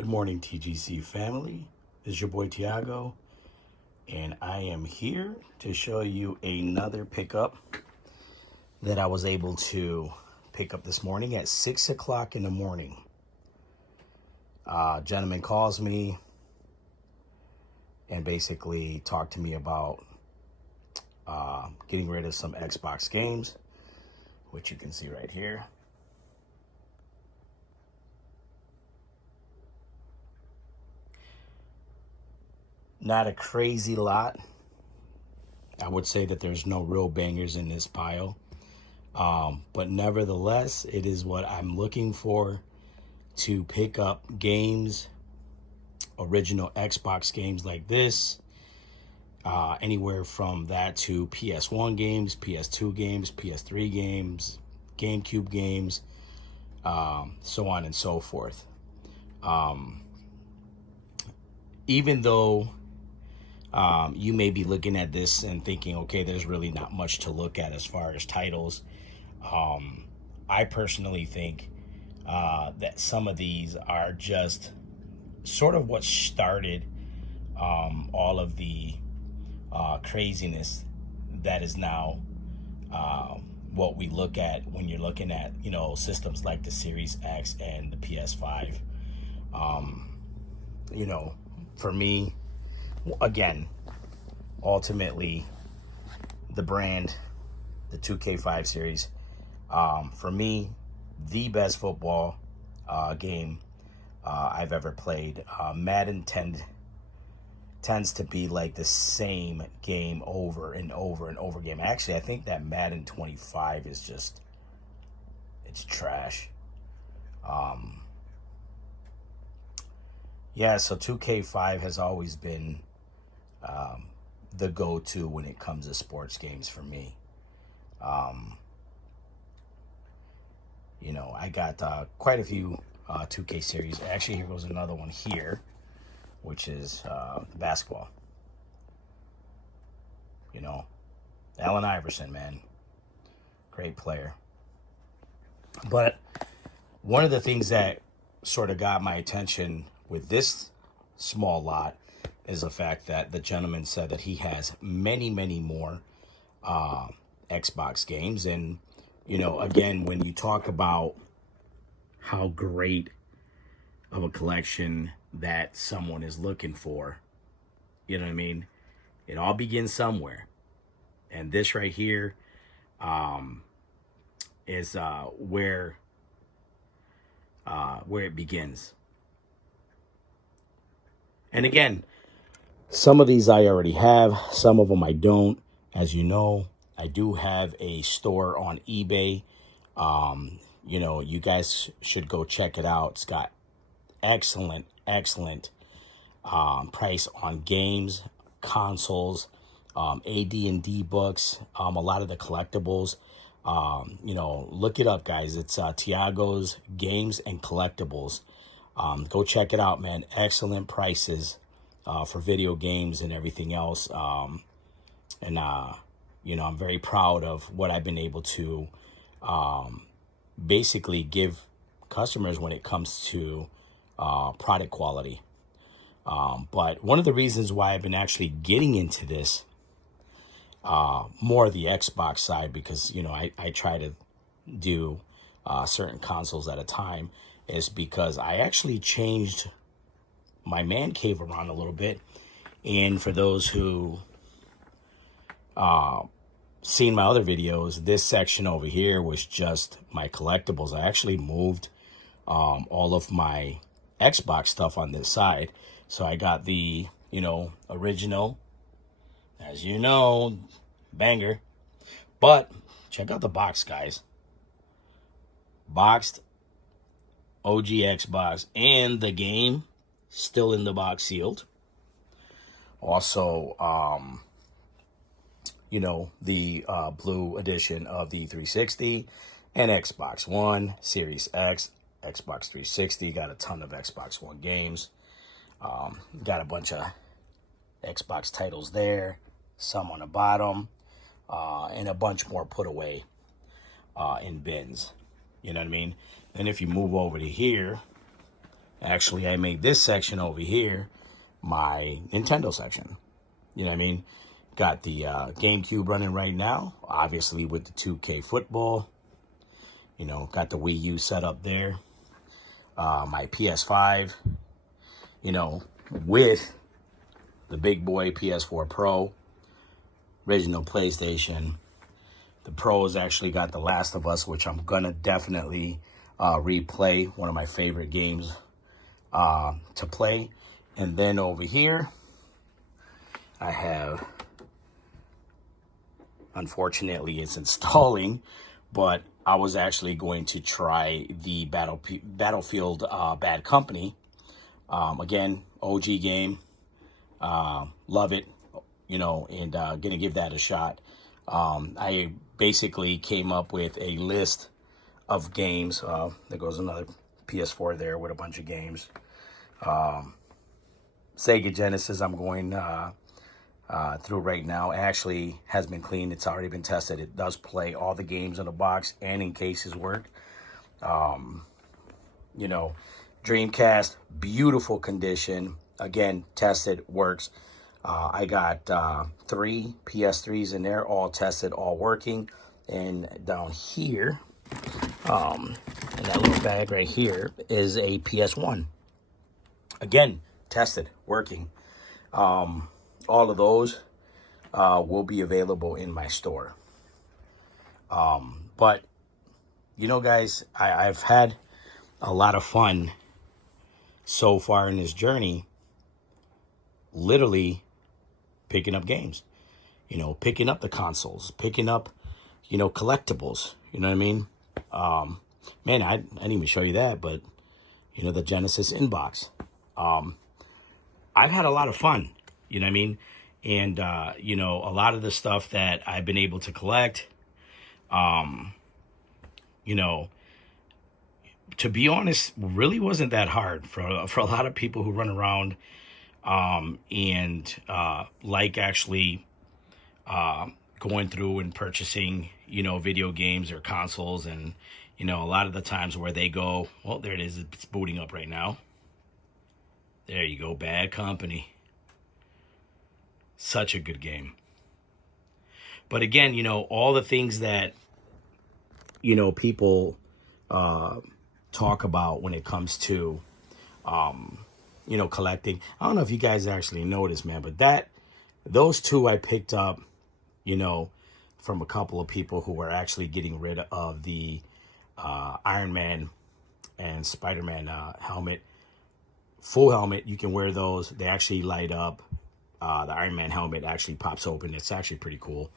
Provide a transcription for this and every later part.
Good morning, TGC family. This is your boy Tiago, and I am here to show you another pickup that I was able to pick up this morning at 6 o'clock in the morning. A gentleman calls me and basically talked to me about getting rid of some Xbox games, which you can see right here. Not a crazy lot. I would say that there's no real bangers in this pile. But nevertheless, it is what I'm looking for to pick up games, original Xbox games like this. Anywhere from that to PS1 games, PS2 games, PS3 games, GameCube games, so on and so forth. Even though you may be looking at this and thinking, okay, there's really not much to look at as far as titles. I personally think that some of these are just sort of what started all of the craziness that is now what we look at when you're looking at, systems like the Series X and the PS5. For me, again, ultimately, the brand, the 2K5 series, for me, the best football game I've ever played. Madden tends to be like the same game over and over and over again. Actually, I think that Madden 25 is just, it's trash. Yeah, so 2K5 has always been the go-to when it comes to sports games for me. I got quite a few 2K series. Actually, here goes another one here, which is basketball. Allen Iverson, man. Great player. But one of the things that sort of got my attention with this small lot is the fact that the gentleman said that he has many, many more Xbox games. And, again, when you talk about how great of a collection that someone is looking for, you know what I mean? It all begins somewhere. And this right here is where it begins. And again, some of these I already have, some of them I don't. As you know, I do have a store on eBay. You guys should go check it out. It's got excellent price on games, consoles, AD&D books, a lot of the collectibles. Look it up, guys. It's Tiago's Games and Collectibles. Go check it out, man. Excellent prices for video games and everything else. I'm very proud of what I've been able to basically give customers when it comes to product quality. But one of the reasons why I've been actually getting into this, more the Xbox side, because, I try to do certain consoles at a time, is because I actually changed my cave around a little bit. And for those who seen my other videos, this section over here was just my collectibles. I actually moved all of my Xbox stuff on this side. So I got the, original, as you know, banger. But check out the box, guys. Boxed OG Xbox and the game still in the box, sealed. Also, the blue edition of the 360 and Xbox One, Series X, Xbox 360. Got a ton of Xbox One games. Got a bunch of Xbox titles there, some on the bottom, and a bunch more put away in bins. You know what I mean? And if you move over to here, Actually, I made this section over here my Nintendo section. You know what I mean? Got the GameCube running right now, obviously with the 2K football. You know, got the Wii U set up there. My PS5, you know, with the big boy PS4 Pro, original PlayStation. The Pro's actually got The Last of Us, which I'm gonna definitely replay. One of my favorite games to play. And then over here, I have, unfortunately, it's installing, but I was actually going to try the Battlefield Bad Company. Again, OG game. Love it, you know, and gonna give that a shot. I basically came up with a list of games. There goes another PS4 there with a bunch of games. Sega Genesis I'm going through right now. It actually has been cleaned. It's already been tested. It does play all the games in the box and in cases work. You know, Dreamcast, beautiful condition. Again, tested, works. I got 3 PS3s in there, all tested, all working. And down here, in that little bag right here, is a PS1. Again, tested, working. All of those will be available in my store. But, you know, guys, I've had a lot of fun so far in this journey, literally picking up games, you know, picking up the consoles, picking up, you know, collectibles, you know what I mean? Man, I didn't even show you that, but, you know, the Genesis inbox. I've had a lot of fun, you know what I mean? And, you know, a lot of the stuff that I've been able to collect, you know, to be honest, really wasn't that hard for a lot of people who run around and like actually going through and purchasing, you know, video games or consoles. And, you know, a lot of the times where they go, well, there it is. It's booting up right now. There you go. Bad Company. Such a good game. But again, you know, all the things that, you know, people talk about when it comes to, you know, collecting. I don't know if you guys actually noticed, man, but those two I picked up, you know, from a couple of people who were actually getting rid of the Iron Man and Spider-Man helmet. Full helmet, you can wear those. They actually light up. The Iron Man helmet actually pops open. It's actually pretty cool.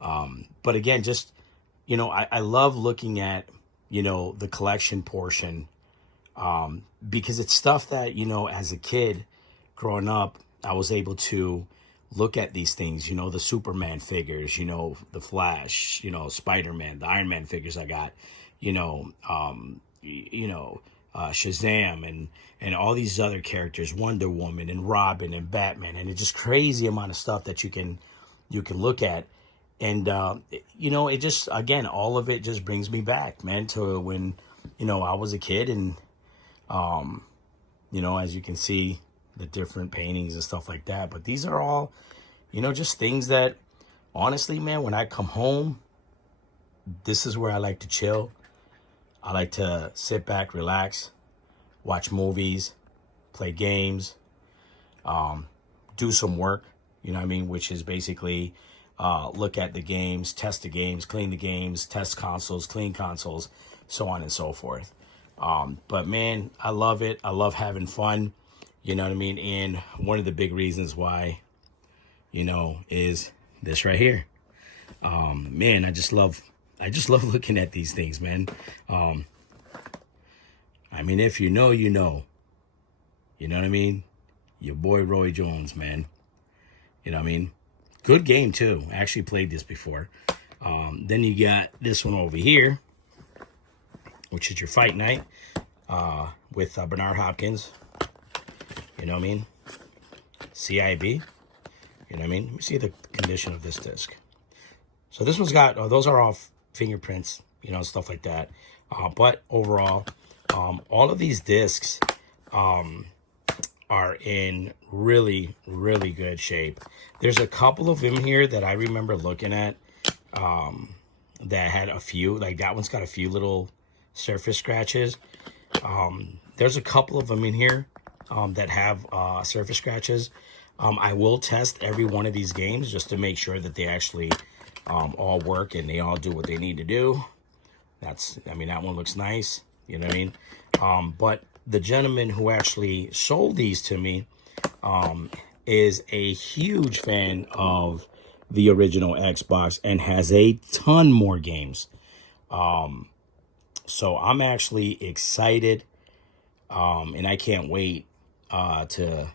But again, just, you know, I love looking at, you know, the collection portion because it's stuff that, you know, as a kid growing up, I was able to look at these things, you know, the Superman figures, you know, the Flash, you know, Spider-Man, the Iron Man figures I got, you know, Shazam and all these other characters, Wonder Woman and Robin and Batman, and it's just crazy amount of stuff that you can look at. And, you know, it just, again, all of it just brings me back, man, to when, you know, I was a kid. And, you know, as you can see, the different paintings and stuff like that. But these are all, you know, just things that, honestly, man, when I come home, this is where I like to chill. I like to sit back, relax, watch movies, play games, do some work, you know what I mean, which is basically look at the games, test the games, clean the games, test consoles, clean consoles, so on and so forth. But, man, I love it. I love having fun, you know what I mean? And one of the big reasons why, you know, is this right here. Man, I just love looking at these things, man. I mean, if you know, you know. You know what I mean? Your boy Roy Jones, man. You know what I mean? Good game, too. I actually played this before. Then you got this one over here, which is your Fight Night with Bernard Hopkins. You know what I mean? CIB. You know what I mean? Let me see the condition of this disc. So this one's got, those are all fingerprints, you know, stuff like that. But overall, all of these discs are in really, really good shape. There's a couple of them here that I remember looking at that had a few, like that one's got a few little surface scratches. There's a couple of them in here that have surface scratches. I will test every one of these games just to make sure that they actually all work and they all do what they need to do. I mean, that one looks nice. You know what I mean? But the gentleman who actually sold these to me is a huge fan of the original Xbox and has a ton more games. So I'm actually excited, and I can't wait to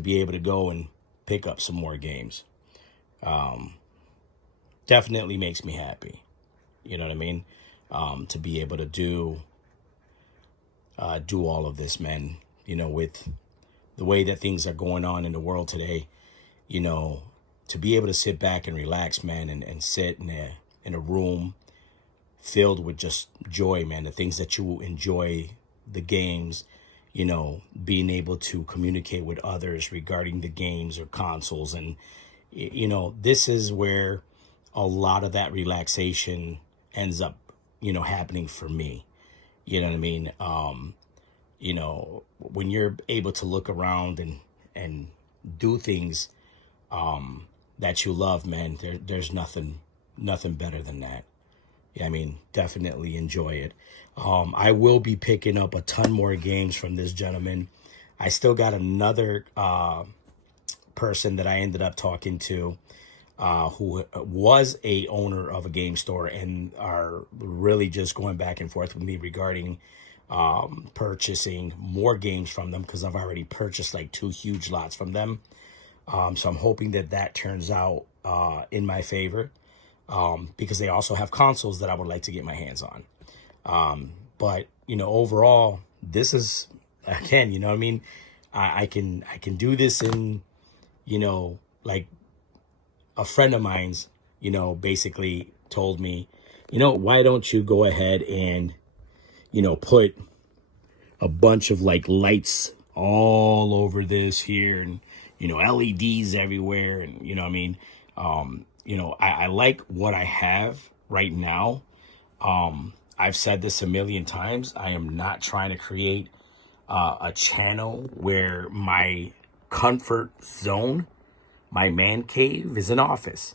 be able to go and pick up some more games. Definitely makes me happy. You know what I mean? To be able to do all of this, man. You know, with the way that things are going on in the world today, you know, to be able to sit back and relax, man, and sit in a room filled with just joy, man, the things that you enjoy, the games, you know, being able to communicate with others regarding the games or consoles. And, you know, this is where a lot of that relaxation ends up, you know, happening for me. You know what I mean? You know, when you're able to look around and do things that you love, man, there's nothing better than that. Yeah, I mean, definitely enjoy it. I will be picking up a ton more games from this gentleman. I still got another person that I ended up talking to who was a owner of a game store and are really just going back and forth with me regarding purchasing more games from them, because I've already purchased like 2 huge lots from them. So I'm hoping that turns out in my favor, because they also have consoles that I would like to get my hands on. But, you know, overall, this is, again, you know what I mean? I can do this in, you know, like a friend of mine's, you know, basically told me, you know, why don't you go ahead and, you know, put a bunch of like lights all over this here and, you know, LEDs everywhere. And, you know what I mean? You know, I like what I have right now. I've said this a million times. I am not trying to create a channel where my comfort zone, my man cave, is an office.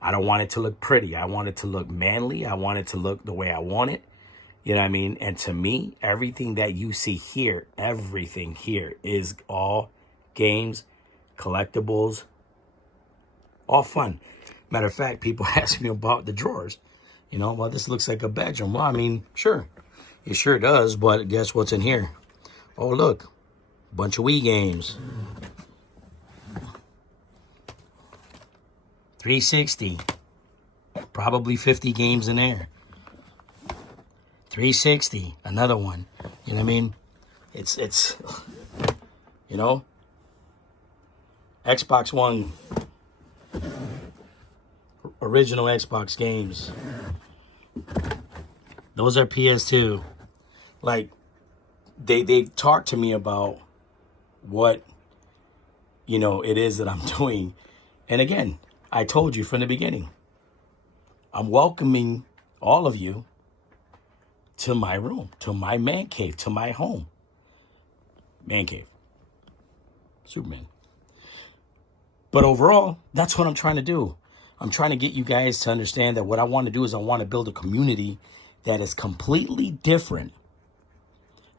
I don't want it to look pretty. I want it to look manly. I want it to look the way I want it. You know what I mean? And to me, everything that you see here, everything here is all games, collectibles, all fun. Matter of fact, people ask me about the drawers. You know, well, this looks like a bedroom. Well, I mean, sure. It sure does, but guess what's in here? Oh, look. Bunch of Wii games. 360. Probably 50 games in there. 360. Another one. You know what I mean? It's you know, Xbox One, original Xbox games. Those are PS2. Like, they talk to me about what, you know, it is that I'm doing. And again, I told you from the beginning, I'm welcoming all of you to my room, to my man cave, to my home. Man cave. Superman. But overall, that's what I'm trying to do. I'm trying to get you guys to understand that what I want to do is I want to build a community that is completely different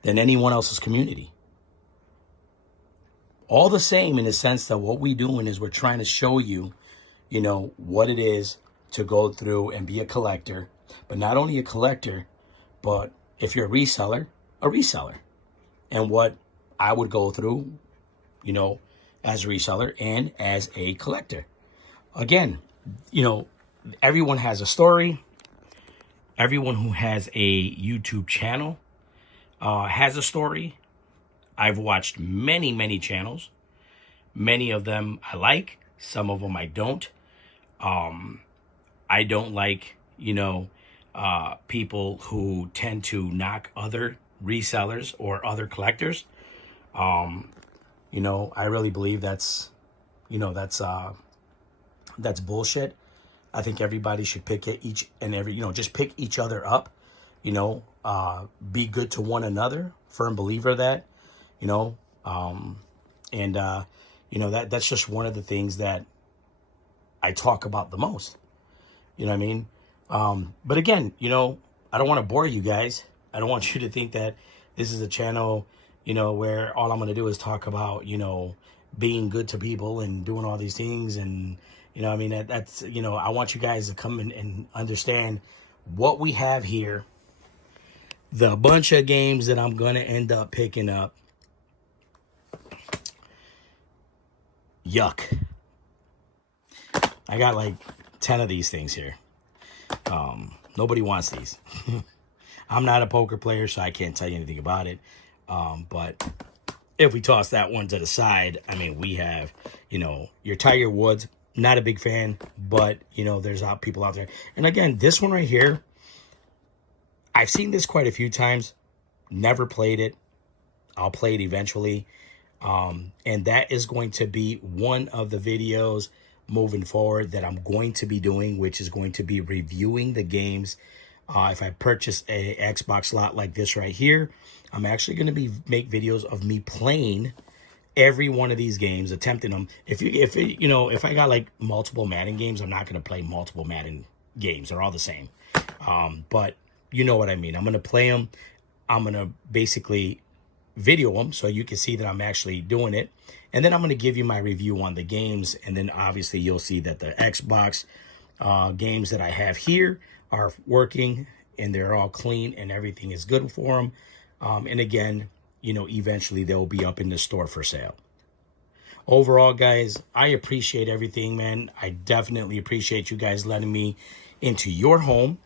than anyone else's community. All the same, in the sense that what we're doing is we're trying to show you, you know, what it is to go through and be a collector. But not only a collector, but if you're a reseller. And what I would go through, you know, as a reseller and as a collector. Again, you know, everyone has a story. Everyone who has a YouTube channel has a story. I've watched many, many channels. Many of them I like. Some of them I don't. I don't like, you know, people who tend to knock other resellers or other collectors. You know, I really believe that's, you know, that's bullshit. I think everybody should pick it each and every, you know, just pick each other up, you know, be good to one another, firm believer of that, you know, and, you know, that's just one of the things that I talk about the most, you know what I mean? But again, you know, I don't want to bore you guys. I don't want you to think that this is a channel, you know, where all I'm going to do is talk about, you know, being good to people and doing all these things. And, you know, I mean, that's, you know, I want you guys to come in and understand what we have here. The bunch of games that I'm going to end up picking up. Yuck. I got like 10 of these things here. Nobody wants these. I'm not a poker player, so I can't tell you anything about it. But if we toss that one to the side, I mean, we have, you know, your Tiger Woods. Not a big fan, but, you know, there's people out there. And again, this one right here, I've seen this quite a few times. Never played it. I'll play it eventually. And that is going to be one of the videos moving forward that I'm going to be doing, which is going to be reviewing the games. If I purchase a Xbox slot like this right here, I'm actually going to make videos of me playing every one of these games, attempting them. You know, if I got like multiple Madden games, I'm not going to play multiple Madden games. They're all the same. But you know what I mean. I'm going to play them. I'm going to basically video them so you can see that I'm actually doing it. And then I'm going to give you my review on the games. And then obviously you'll see that the Xbox games that I have here are working and they're all clean and everything is good for them. And again, you know, eventually they'll be up in the store for sale. Overall, guys, I appreciate everything, man. I definitely appreciate you guys letting me into your home,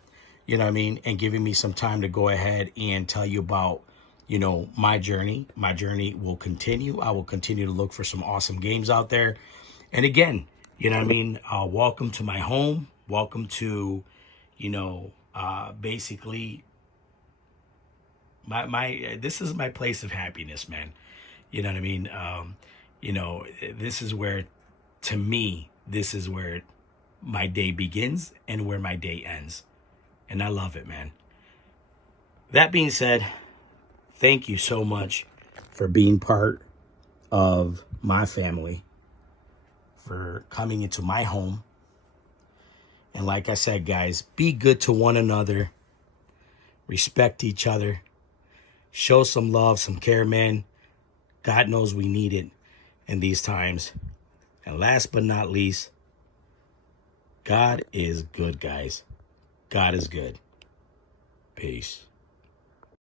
you know what I mean, and giving me some time to go ahead and tell you about, you know, my journey. My journey will continue. I will continue to look for some awesome games out there. And again, you know what I mean, welcome to my home. Welcome to, you know, basically this is my place of happiness, man. You know what I mean? You know, this is where, to me, this is where my day begins and where my day ends. And I love it, man. That being said, thank you so much for being part of my family, for coming into my home. And like I said, guys, be good to one another. Respect each other. Show some love, some care, man. God knows we need it in these times. And last but not least, God is good, guys. God is good. Peace.